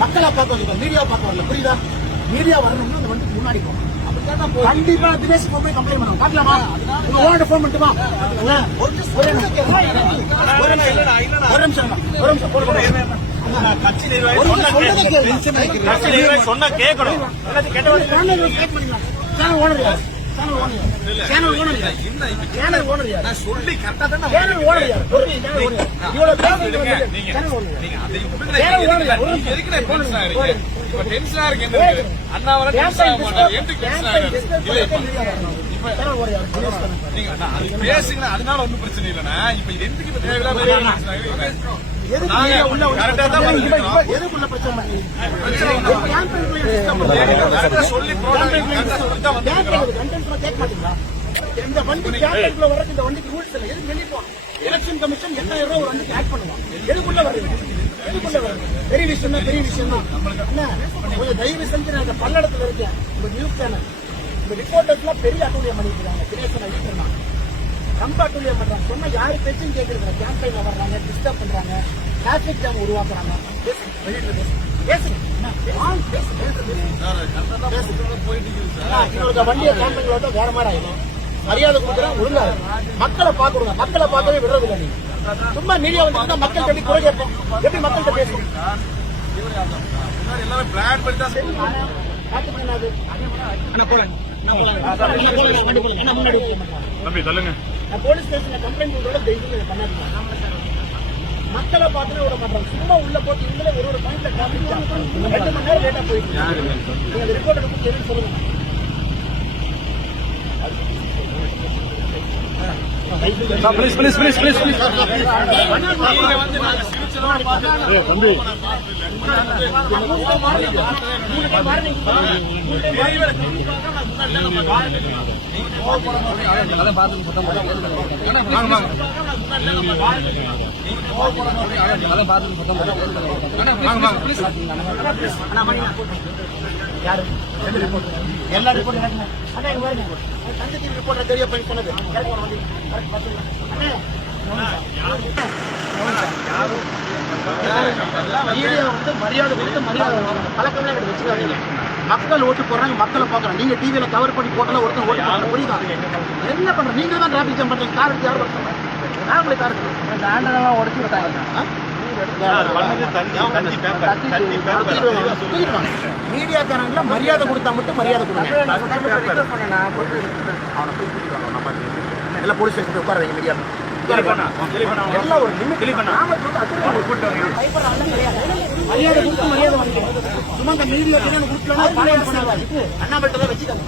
மக்களா பார்க்க வரல மீடியா பார்க்க வரல. புரியுதா? மீடியா வரணும்னா அந்த வண்டிக்கு முன்னாடி போகணும் கண்டிப்பா தினேஷ் போய் கம்ப்ளைண்ட் பண்ணுவோம் காட்டலாமா உங்க ஓனர்ட்ட போன் பண்ணிட்டுமா? ஒரு நிமிஷம். ஒரு நிமிஷம். ஒரு. கட்சி நிர்வாகி சொன்னா கேட்கணும். கேட்ட owner? Channel owner? Channel owner யார்? சொல்லி கரெக்டா தானே சேனல் ஓனர்? இவ்வளவு நீங்க? நீங்க அதை விடுங்க. எதுக்கு- நான்? ஒரு இப்ப டென்ஷனா இருக்கு என்ன? அண்ணா வர டென்ஷன் ஆக டென்ஷன்? இல்ல, இப்ப. நீங்க அது பேசுங்க அதனால ஒண்ணும் பிரச்சனை இல்லைண்ணா இப்ப இது எதுக்கு இப்ப நாங்க உள்ள கரெக்டா தான் எதுக்குள்ள பிரச்சனை சொல்லி கேட்க இந்த வண்டி கேம்பெயின்குள்ள வர்றதுக்கு இந்த வண்டிக்கு ரூல்ஸ் இல்லை எதுக்கு வெளியிட்டோம் எலெக்ஷன் கமிஷன் எட்டாயிரம் ரூபாய் ஒரு வண்டிக்கு ஆட் பண்ணுவான் எதுக்குள்ள வருது எதுக்குள்ள வருது பெரிய விஷயம் தான் பெரிய விஷயம் தான் என்ன கொஞ்சம் தயவு செஞ்சு நான் இந்த பல்லடத்துல இருக்கேன் இந்த நியூஸ் சேனல் இந்த ரிப்போர்ட்டர்ஸ்லாம் பெரிய அட்டூழியம் பண்ணிக்கிறாங்க தினேசன் அழிச்சிருந்தாங்க ரொம்ப அட்டூழியம் பண்றாங்க சொன்னா யாரு பேச்சும் கேட்கறது கேம்பெயின்ல வர்றாங்க டிஸ்டர்ப் பண்றாங்க டிராபிக் ஜாம் உருவாக்குறாங்க பேசுங்க வெளியிட்டு பேசுங்க பேசுங்க வண்டியை கேம்பெயின்ல விட்டா வேற மாதிரி ஆயிடும் மரியாதை கொடுக்குறேன் ஒழுங்கா மக்களை பார்க்கணும் மக்களை பார்க்கவே விடுறதில்லை நீங்க சும்மா மீடியா வந்து மக்கள் எப்படி குறை கேட்போம் எப்படி மக்கள்கிட்ட பேசுவோம் எல்லாரும் பிளான் பண்ணி தான் தம்பி சொல்லுங்க நான் போலீஸ் ஸ்டேஷன்ல கம்ப்ளைண்ட் பண்றோட தைரியம் பண்ணாதீங்க மக்களை பார்த்துட்டு விட மாட்டாங்க. சும்மா உள்ள போட்டு இவங்களே ஒரு ஒரு பாயிண்ட்ல ரெண்டு மணி நேரம் லேட்டா போயிட்டு நீங்க அந்த ரிப்போர்ட் எடுத்து தெரியும் சொல்லுங்க please please please please please நீங்க வந்து நாங்க சிரிச்சதோட யாரு எல்லா ரிப்போர்ட் எனக்கு அண்ணா இங்க பாருங்க தங்கச்சி ரிப்போர்ட் தெரிய பண்ணி சொன்னது மீடியா வந்து மரியாதை கொடுத்து மரியாதை. பழக்கம்லாம் எனக்கு வச்சுக்காதீங்க. மக்கள் ஓட்டு போடுறாங்க மக்களை பார்க்கறோம் நீங்க டிவியில கவர் பண்ணி போட்டல ஒருத்தன் ஓட்டு போடுறாங்க புரியுதா? என்ன பண்ற நீங்க தான் டிராபிக் ஜாம் பண்றீங்க. கார் எடுத்து கார் உடச்சு விட்டாங்க. மீடியாக்காரங்கள மரியாதை கொடுத்தா மட்டும் மரியாதை கொடுங்க. எல்லாம் போலீஸ் ஸ்டேஷன் உட்கார வைங்க மீடியா எல்லாம் ஒரு மரியாதை கொடுத்து மரியாதை வாங்கிக்கோ. சும்மா இந்த மீடியா கொடுக்கலன்னா அண்ணாமல்கிட்ட தான் வச்சுக்காங்க.